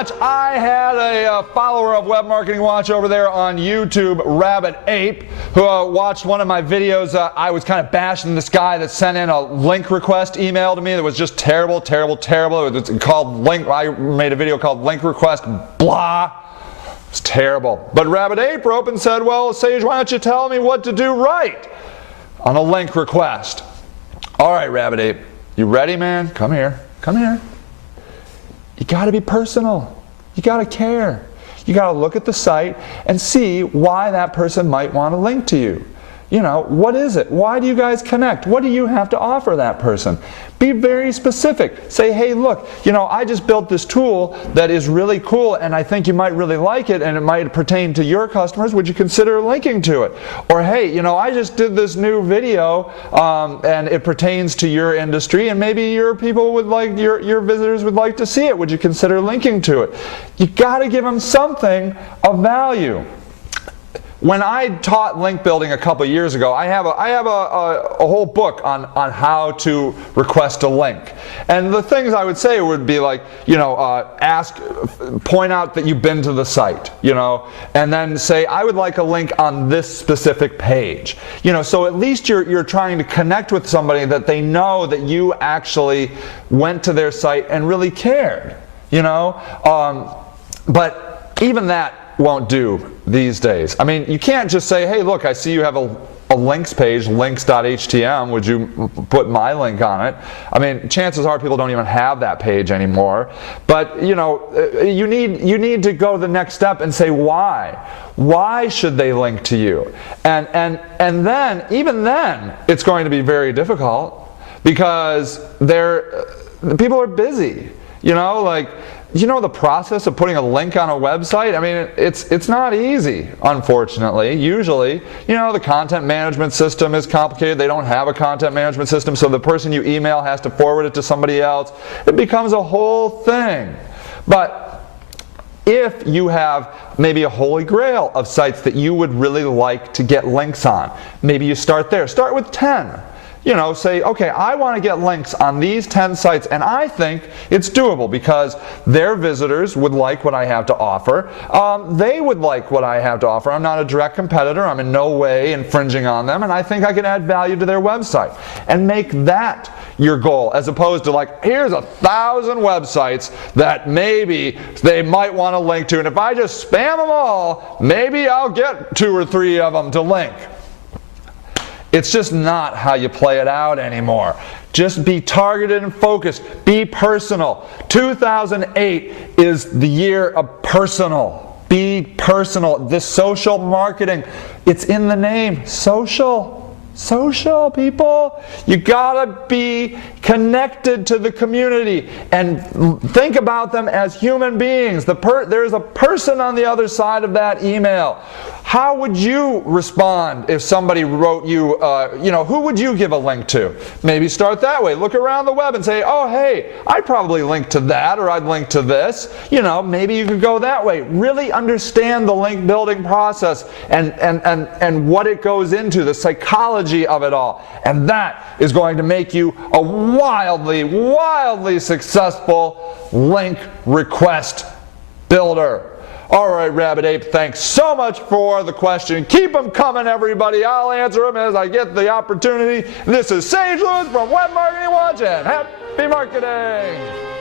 Watch. I had a follower of Web Marketing Watch over there on YouTube, RabidApe, who watched one of my videos. I was kind of bashing this guy that sent in a link request email to me that was just terrible, terrible, terrible. It was called link. I made a video called Link Request Blah. It's terrible. But RabidApe wrote and said, well, Sage, why don't you tell me what to do right on a link request? All right, RabidApe, you ready, man? Come here. Come here. You got to be personal. You got to care. You got to look at the site and see why that person might want to link to you. You know, what is it? Why do you guys connect? What do you have to offer that person? Be very specific. Say, hey, look, you know, I just built this tool that is really cool and I think you might really like it and it might pertain to your customers. Would you consider linking to it? Or, hey, you know, I just did this new video and it pertains to your industry and maybe your people would like, your visitors would like to see it. Would you consider linking to it? You got to give them something of value. When I taught link building a couple years ago, I have a whole book on how to request a link. And the things I would say would be like, you know, point out that you've been to the site, you know, and then say, I would like a link on this specific page. You know, so at least you're trying to connect with somebody that they know that you actually went to their site and really cared, you know. But even that won't do these days. I mean, you can't just say, hey, look, I see you have a links page, links.htm, would you put my link on it? I mean, chances are people don't even have that page anymore. But, you know, you need to go the next step and say why. Why should they link to you? And then, even then, it's going to be very difficult because people are busy. You know, like, you know the process of putting a link on a website? I mean, it's not easy, unfortunately. Usually, you know, the content management system is complicated. They don't have a content management system, so the person you email has to forward it to somebody else. It becomes a whole thing. But if you have maybe a holy grail of sites that you would really like to get links on, maybe you start there. Start with 10. You know, say, okay, I want to get links on these 10 sites, and I think it's doable because their visitors would like what I have to offer. They would like what I have to offer. I'm not a direct competitor. I'm in no way infringing on them, and I think I can add value to their website. And make that your goal, as opposed to like, here's 1,000 websites that maybe they might want to link to, and if I just spam them all, maybe I'll get 2 or 3 of them to link. It's just not how you play it out anymore. Just be targeted and focused. Be personal. 2008 is the year of personal. Be personal. This social marketing, it's in the name. Social. Social, people. You gotta be connected to the community and think about them as human beings. There's a person on the other side of that email. How would you respond if somebody wrote you, you know, who would you give a link to? Maybe start that way. Look around the web and say, oh, hey, I'd probably link to that, or I'd link to this. You know, maybe you could go that way. Really understand the link building process and what it goes into, the psychology of it all. And that is going to make you a wildly, wildly successful link request builder. All right, RabidApe, thanks so much for the question. Keep them coming, everybody. I'll answer them as I get the opportunity. This is Sage Lewis from Web Marketing Watch, and happy marketing!